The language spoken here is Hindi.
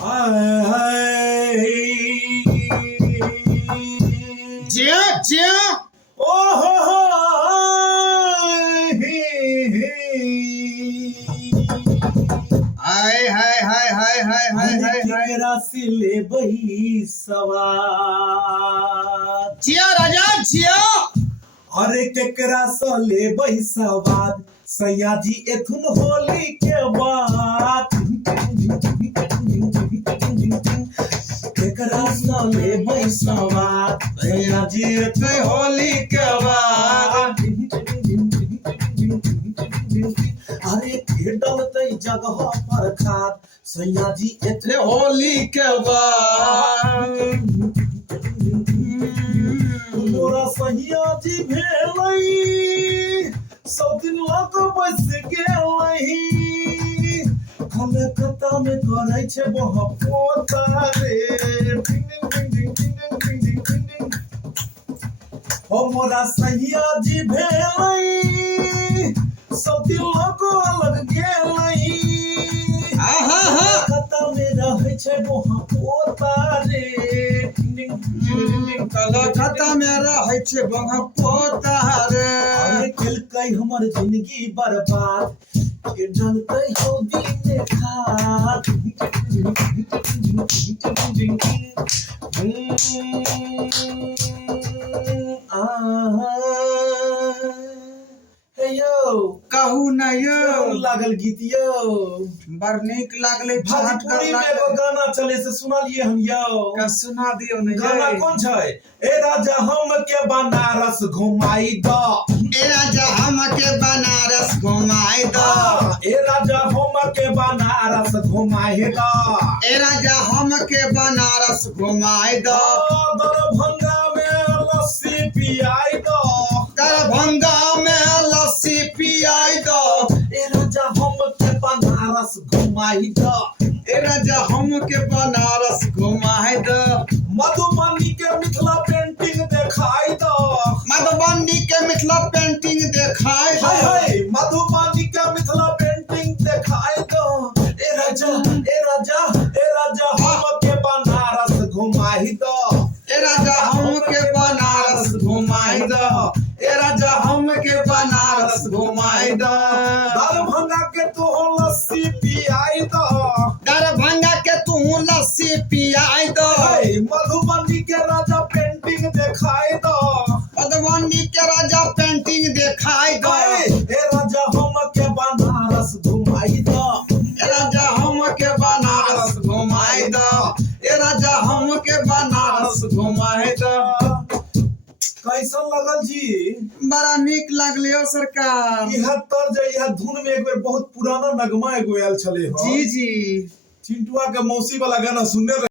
हाय हाय जिया जिया ओ हो हाय हाय हाय हाय हाय हाय हाय हाय केकरा से ले बही सवार जिया राजा जिया अरे केकरा से ले बही सवार सैया जी एथुन होली के बाद केकरा से ले बही सवार सैया जी एथुन होली के बाद अरे के डलते जगह पर खाद सैया जी एथे होली के बाद मोरा सैया जी भेलै सब दिन लग बस गेलै कलकत्ता में करै छै पोता रे हो मोरा सैया जी भेलै सब दिन लग अलग गेलै कलकत्ता में रहै छै पोता रे कलकत्ता में रहै छै पोता रे अरे केलकै हमर जिंदगी बर्बाद के डलतै होली में खाद हे यौ कहू न यौ केहन लागल गीत यौ बड़ नीक लागले भोजपुरी में एगो गाना चले से सुनलिए हम यौ का सुना दियो न गाना कौन छै ए राजा हम के बनारस घुमाई द ए राजा हम के बनारस घुमाई द ए राजा हम के बनारस घुमाई द ए राजा हम के बनारस घुमाई द दरभंगा में लस्सी पियाई द दरभंगा में लस्सी पियाई द ए राजा हम के बनारस घुमाई द ए राजा हम के बनारस घुमाई द मधुबनी के मिथिला पेंटिंग दिखाई द मधुबनी के मिथिला पेंटिंग दिखाई द हाय हाय मधुबनी के मिथिला पेंटिंग दिखाई द ए राजा हम के बनारस घुमाई द ए राजा हम के बनारस घुमाई द ए राजा हम के बनारस घुमाई द दरभंगा के तो लस्सी पियाई द दरभंगा के तू लस्सी पियाई द मधुबनी के राजा पेंटिंग दिखाई द मधुबनी के राजा पेंटिंग दिखाई द ए राजा हम के बनारस घुमाई द ए राजा हम के बनारस घुमाई द ए राजा हम के बनारस घुमाई द कैसन लगल जी बड़ा नीक लागलियो सरकार यह तर्ज यह धुन में एक बेर बहुत पुराना नगमा एगो आयल छले जी जी चिंटुआ के मौसी वाला गाना सुनने